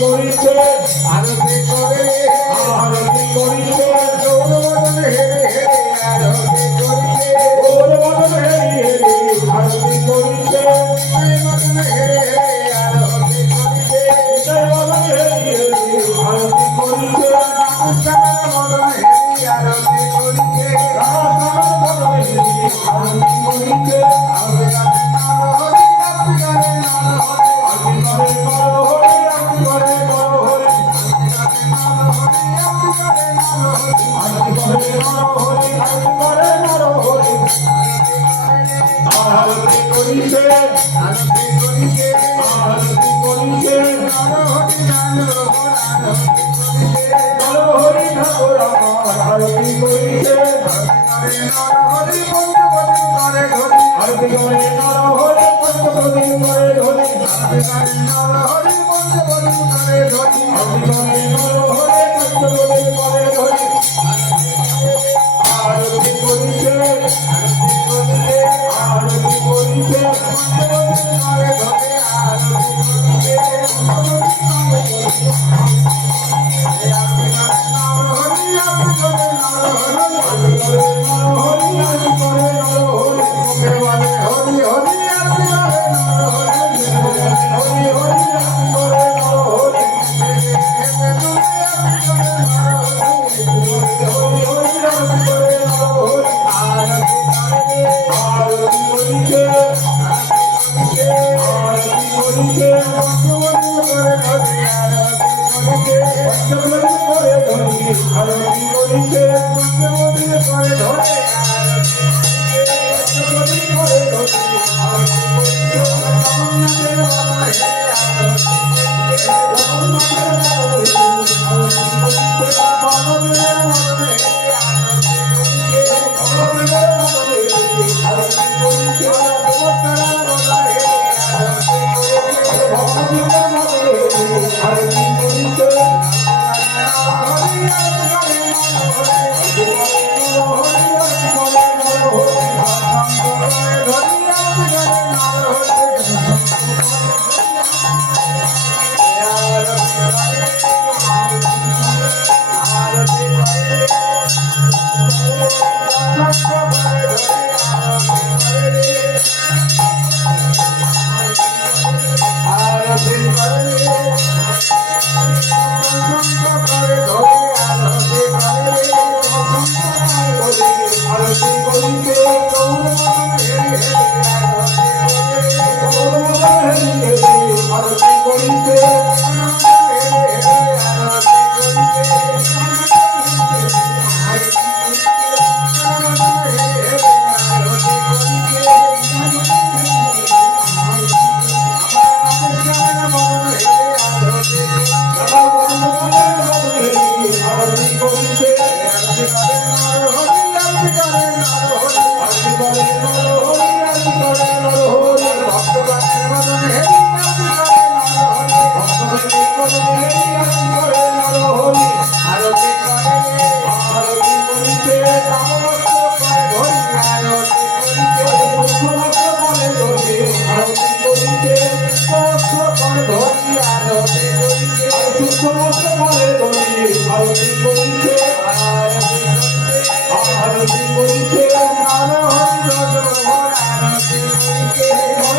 করিতে আরতি করে আরতি করিতে গৌরবদন হেরে হেরে আরতি করিতে গৌরবদন হেরে হেরে আরতি করিতে জয়বদন হেরে হেরে আরতি করিতে জয়বদন হেরে হেরে আরতি করিতে রামচন্দ্র বদন হেরে আরতি করিতে রামচন্দ্র বদন হেরে আরতি করিতে আরতি নাম হরি আরতি করে নাম হরি আরতি করে নাম হরি আরতি করে নাম হরি আরতি করে নাম হরি আরতি করে নাম হরি আরতি করে নাম হরি আরতি করিতে আরতি করিতে আরতি করিতে নাম হরি নাম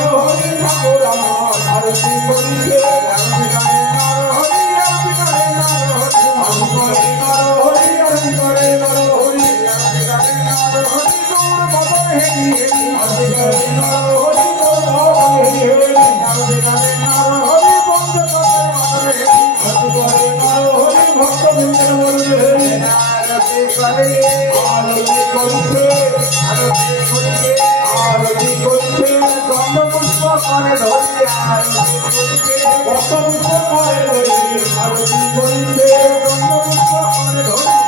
হরি ঠাকুর আমার আরতি করিতে হরি পঞ্চপতি করে ধরি আরতি করে নাম হরি পঞ্চপতি করে ধরি আরতি করে নাম হরি পঞ্চপতি করে ধরি আরতি করে নাম হরি পঞ্চপতি করে ধরি আরতি করিতে আরতি করিতে আরতি করিতে পঞ্চপতি করে ধরি আরতি করিতে পঞ্চপতি করে ধরি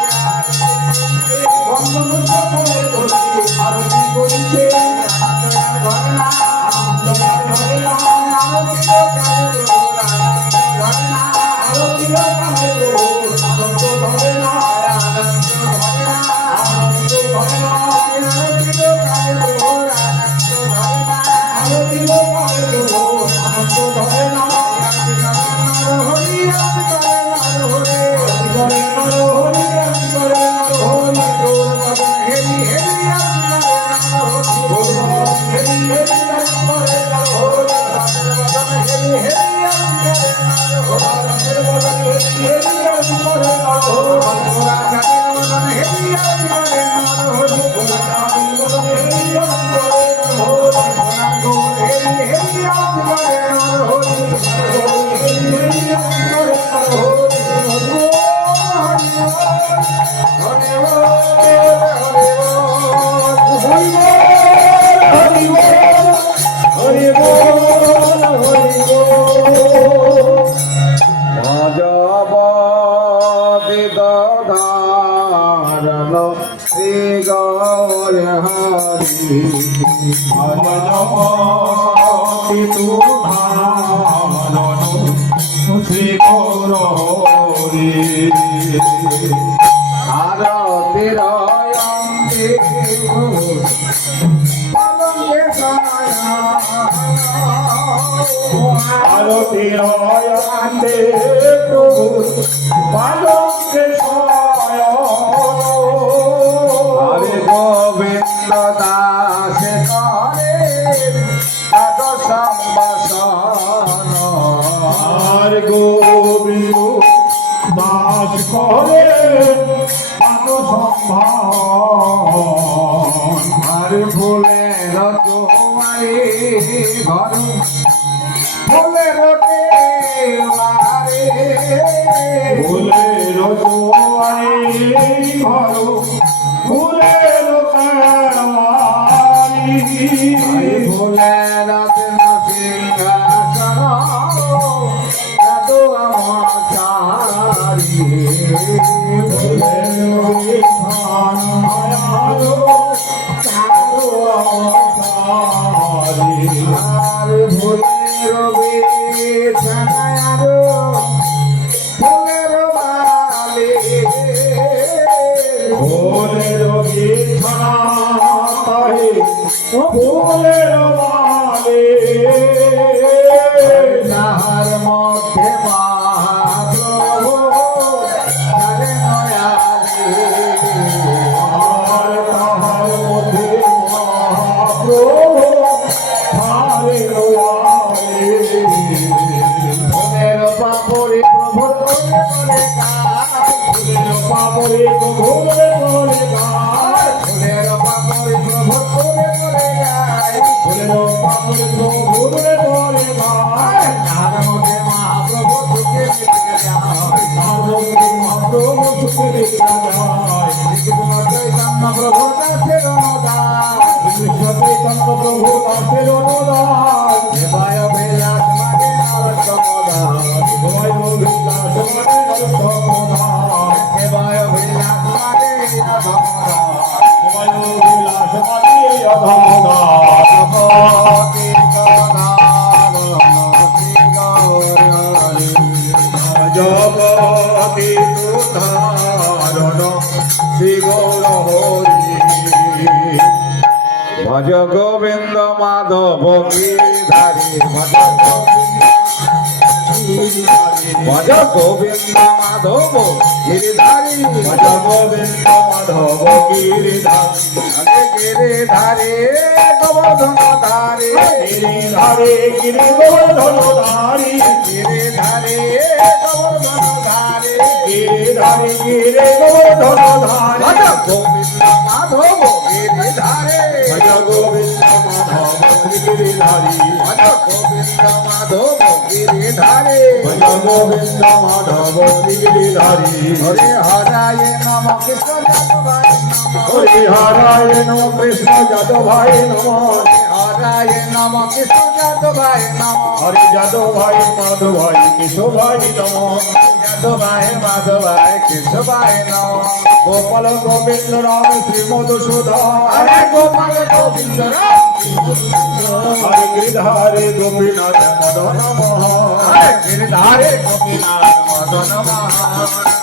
Hallelujah. গোবিন্দ দাস করে পাদ সম্ভাষণ আর গোবিন্দ দাস করে পাদ সম্ভাষণ আর ফুলের জোয়ারে ঘর ফুলের কেওয়ারে ফুলের জোয়ারে ঘর ফুলের কামারি ফুলের সিংহাসন সাধু আমার চারি ফুলের স্থান আয়ালো চারো সারি আর ফুলের বিছানায় ফুলের মালে ফুলের বিছানায় ফুলের মালে তাহার মধ্যে মহাপ্রভু হরে নয়ালে আর তাহার মধ্যে মহাপ্রভু হারে রয়ালে ফুলের পাপড়ি প্রভুর করে করে গায় ফুলের পাপড়ে ঘুরে ঘুরে গায় ফুলের পাপড়ি প্রভুর করে করে গায় ফুলের পাপড়ে ঘুরে ঘুরে গায় তাহার মধ্যে মহাপ্রভু ঢুকে ঢুকে যায় তার মধ্যে মহাপ্রভু সুখে দেখা যায় চৈতন্য প্রভু দাসের অনুদান কৃষ্ণ চৈতন্য প্রভু দাসের অনুদান সেবায় বিলাস মানে নরসমদান জয় বিলাস মানে নরসমাদান সেবায় বিলাস মানে নরসমদান জয় বিলাস মানে অধমদান ভগবতী গদাধর জগতি উদ্ধারণ শ্রী গৌর হরি ভজ গোবিন্দ মাধব গিরিধারী ভজ গোবিন্দ মাধব গিরিধারী ভজ গোবিন্দ মাধব গিরিধারী গিরিধারী গোবর্ধন ধারী গিরিধারী গিরি গোবর্ধন ধারী গিরিধারী গোবর্ধন ধারী গিরিধারী গিরি গোবর্ধন ধারী ভজ গোবিন্দ মাধব গিরিধারী ভজ গোবিন্দ মাধব গিরিধারী ভজ গোবিন্দ মাধব গিরিধারী ভজ গোবিন্দ মাধব গিরিধারী হরে হরায় নম কৃষ্ণ যাদবায় নম হরি হরায় নম কৃষ্ণ যাদবায় নম হরায় নম কৃষ্ণ যাদবায় নম হরি যাদবায় মাধবায় কেশবায় নম যাদবায় মাধবায় কেশবায় নম গোপাল গোবিন্দ রাম শ্রী মধুসূদন হরে গোপাল গোবিন্দ রাম হরে গিরিধারে গোপীনাথ মদন হরে গিরিধারে গোপীনাথ মদন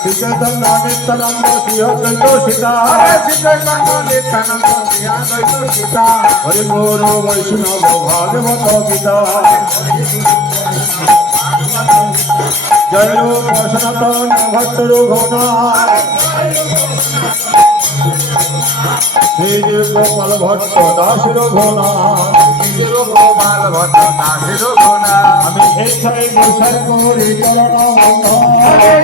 শ্রীচৈতন্য নিত্যানন্দ শ্রী অদ্বৈত সীতা হরে শ্রীচৈতন্য নিত্যানন্দ শ্রী অদ্বৈত সীতা হরি গৌর বৈষ্ণব ভাগবত গীতা জয় রূপ সনাতন ভট্ট রঘুনাথ শ্রী গোপাল ভট্ট দাসের ঘোনা নিজের গোপাল ভট্ট দাসের ঘোনা আমি এই ছয় গোসাই করি চরণ বন্ধন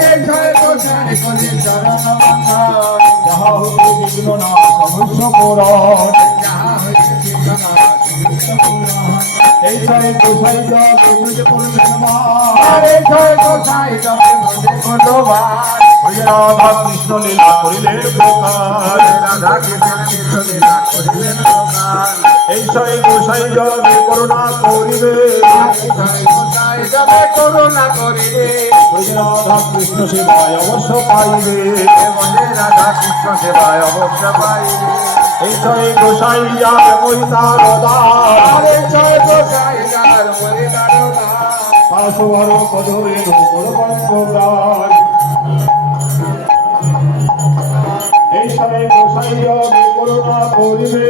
এই ছয় গোসাই করি চরণ বন্ধন যাহা হতে বিঘ্ন না সমস্য পুরন যাহা হইতে বিঘ্ন না এই ছয় গোসাই জগৎ করবেন মা এই ছয় গোসাই তবে মনে ভগবান রাধা কৃষ্ণ লীলা করিলেন প্রকার রাধা কৃষ্ণ লীলা করিলেন ভগবান এই ছয় গোসাই জগৎ করুণা করিবে এই ছয় গোসাই তবে করুণা করিবে রাধা কৃষ্ণ সেবায় অবশ্য পাইবে মনে রাধা কৃষ্ণ সেবায় অবশ্য পাইবে এই ছয় গোসাই যাবে মহিতার দার এই ছয় গোসাই যার মনে দারোগা পাশবার পদরে নবরবন্ধগার এই ছয় গোসাই যাবে করুণা করিবে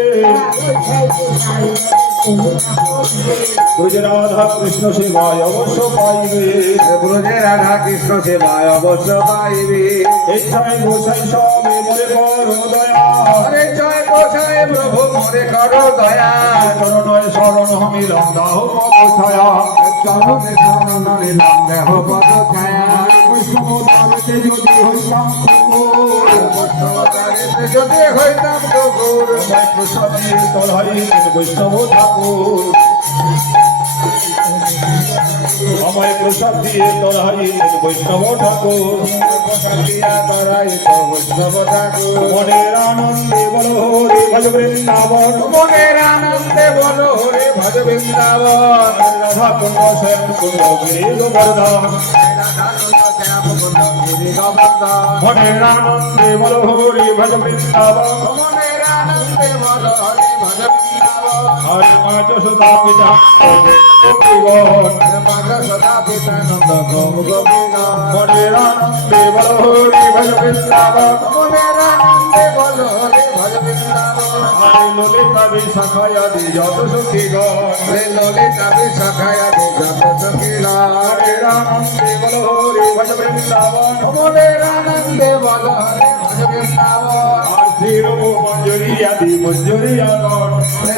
রাধা কৃষ্ণ সেবায় অবশ্য পাইবে ব্রজে রাধা কৃষ্ণ সেবায় অবশ্য পাইবে এই ছয় গোসাই সবে মরে বড় দয়া হরে জয় গোসাই প্রভু মরে করো দয়া চরণয় শরণ হমিলাম দাহ ছায়া চরণে শরণ নিলাম দেহ পদ ছায়া বৈষ্ণব তালতে যদি হইতাম বৈষ্ণবতারেতে যদি হইতাম ঠাকুর আমায় প্রসাদে তলাই বৈষ্ণব ঠাকুর আমায় প্রসাদ দিয়ে তলাই বৈষ্ণব ঠাকুর দিয়া করাই তো বৈষ্ণব ঠাকুর মনের আনন্দে বল হরে ভজ বৃন্দাবন মনের আনন্দে বলো হরে ভজ বৃন্দাবন রাধা কুণ্ড শ্যাম কুণ্ড গিরি গোবর্ধন রাধা নন্দ শ্যাম কুন্দ গিরি গোবর্ধন মনের আনন্দে বল হরে ভজ বৃন্দাবন মনের আনন্দে বলো হরে ভজ বৃন্দাবন হরে মা যশোদা পিতা গোপীগণ মাগ সদা পিতা নন্দ গোম গোপীগণ মনের আনন্দে বল হরে ভজ বৃন্দাবন মনের আনন্দে বলো হরে ভজ বৃন্দাবন হরে ললিতা বিশাখায়াদি যত সখীগণ হরে ললিতা বিশাখায়া যত সখীগণ মনের আনন্দে বল হরে ভজ বৃন্দাবন মনের আনন্দে বলো হরে ভজ বৃন্দাবন আর শ্রীরূপ মঞ্জুরি আদি মঞ্জুরিয়াগণ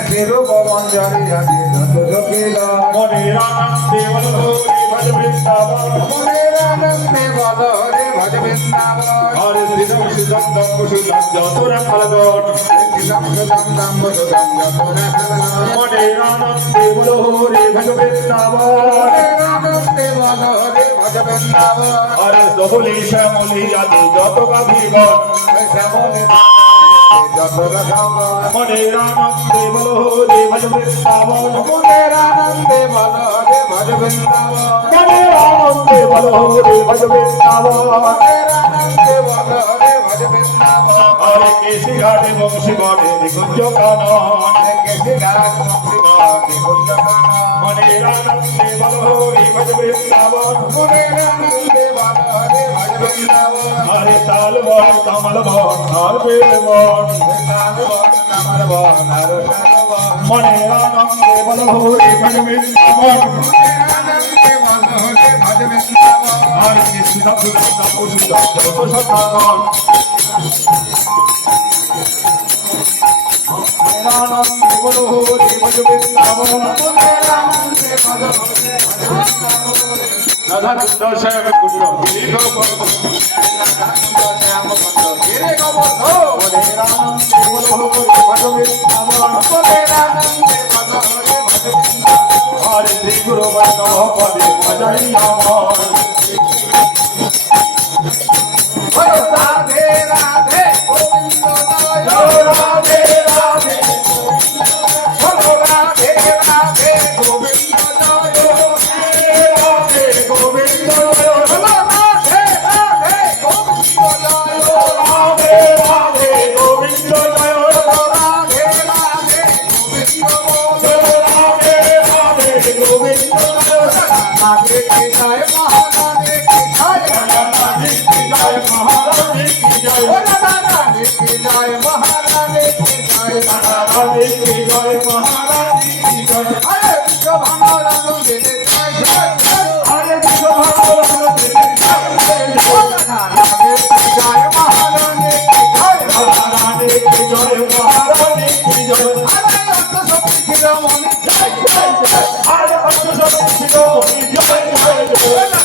শিরূপ মঞ্জরি আদি যত সখীগণ মনের আনন্দে বল হরে ভজ বৃন্দাবন মনের আনন্দে বলো হরে ভজ বৃন্দাবন হরে শ্রীরাম শ্রীরাম দম সুদাম যত রাখালগণ শ্রীরাম সুদাম দাম সুদাম যত রাখালগণ মনের আনন্দে বল হরে ভজ বৃন্দাবন মনের আনন্দে বলো হরে ভজ বৃন্দাবন হরে সবলি শ্যামলি আদি যত গাভীগণ শ্যামলে যত রাখালগণ মনের আনন্দে বল হরে ভজ বৃন্দাবন মনের আনন্দে বলো হরে ভজ বৃন্দাবন মনের আনন্দে বল হরে ভজ বৃন্দাবন মনের আনন্দে বলো হরে ভজ বৃন্দাবন হরে কেশি ঘাটে বংশী ঘটে নিকুঞ্জ কানন কেশি ঘাট মুক্তি ঘাটে কুঞ্জকানন মনের আনন্দে বল হরে ভজ বৃন্দাবন মনের আনন্দে বলো হরে ভজ বৃন্দাবন হরে তাল বন কমল বন আর বেল বন আমার বন আর সারবন মনের আনন্দে বল হরে ভজ বৃন্দাবন মনের আনন্দে বলো হরে ভজ বৃন্দাবন হরে কৃষ্ণ সুন্দর সুন্দর যত সখাগণ আনন্দে বল হরে ভজ বৃন্দাবন মনের আনন্দে বলো হরে ভজ বৃন্দাবন রাধা কুণ্ড শ্যাম কুণ্ড গিরি গোবর্ধন শ্যাম কুন্দ গিরি গোবর্ধন মনের আনন্দে বল হরে ভজ বৃন্দাবন মনের আনন্দে বলো হরে ভজ বৃন্দাবন হরে শ্রী গুরু বৈষ্ণব পদে ভজাই আমার রাধে রাধে গোবিন্দ জয় রাধে রাধে বলো রাধে রাধে গোবিন্দ জয় রাধে গোবিন্দ বলো রাধে রাধে গোবিন্দ জয় রাধে রাধে গোবিন্দ জয় বলো রাধে রাধে গোবিন্দ জয় রাধে রাধে গোবিন্দ রাধে কৃষ্ণায় মহারাধে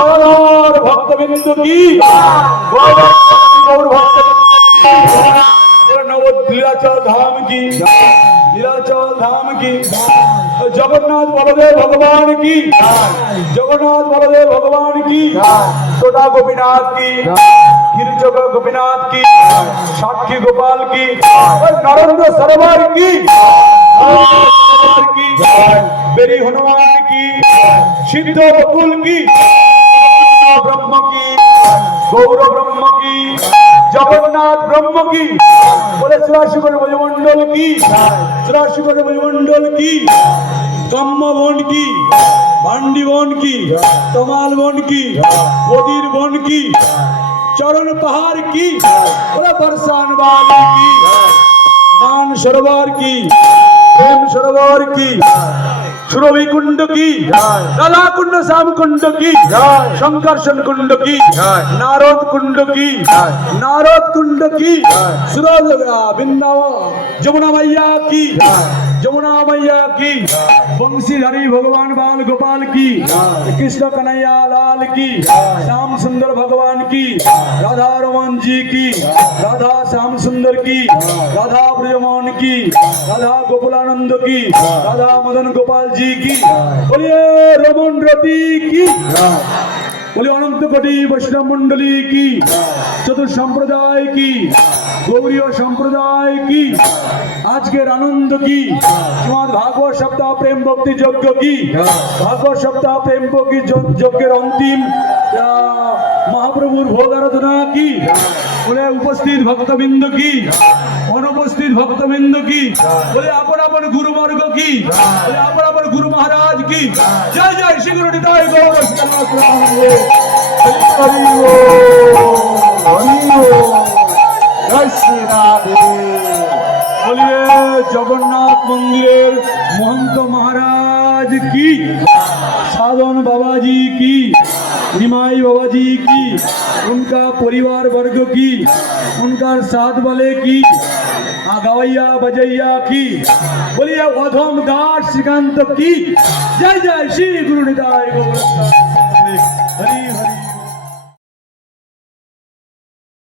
और भक्तबिंद की गौर नीलाचल धाम की नीलाचल धाम की जगन्नाथ बलदेव भगवान की जगन्नाथ बलदेव भगवान की छोटा गोपीनाथ की गिरिजग गोपीनाथ की साक्षी गोपाल की और नरेंद्र सरोवर की बेरी हनुमान की सिद्ध बकुल की ब्रह्म की गौर ब्रह्म की जगन्नाथ ब्रह्म की बोले श्राशिकर भजमंडल की श्राशिकर भजमंडल की कम्म वन की भांडी वन की तमाल वन की बदिर वन की चरण पहाड़ की बोले बरसान वाली की मान सरोवर की प्रेम सरोवर की सुरभि कुंड की राधा कुंड श्याम कुंड की शंकरशन कुंड की नारद कुंड की वृंदावन जमुना मैया की बंशीधरी भगवान बाल गोपाल की कृष्ण कन्हैया लाल की श्याम सुंदर भगवान की राधा रमन जी की राधा श्याम सुंदर की राधा ब्रजमोहन की राधा गोकुलानंद की राधा मदन गोपाल जी की बोलिए रमन रति की बोलिए अनंत कोटि वैष्णव मंडली की चतुर्थ संप्रदाय की गौरीय संप्रदाय की आज के आनंद की श्रीमद् भागवत सप्ताह प्रेम भक्ति यज्ञ की भागवत सप्ताह प्रेम भक्ति यज्ञ अंतिम महाप्रभुर भोग आराधना की बोले उपस्थित भक्तबिंद की अनुपस्थित भक्तबिंद की बोले अपन गुरु वर्ग की बोले अपन गुरु महाराज की जय जय श्री गुरु निताई गौर बोलिए जगन्नाथ मंदिर महंत महाराज की साधन बाबा जी की निमाई बाबा जी की उनका परिवार वर्ग की उनका साथ वाले की गवैया बजैया की बोलिए अधम दास श्रीकांत की जय जय श्री गुरु निताई गौर हरि हरि।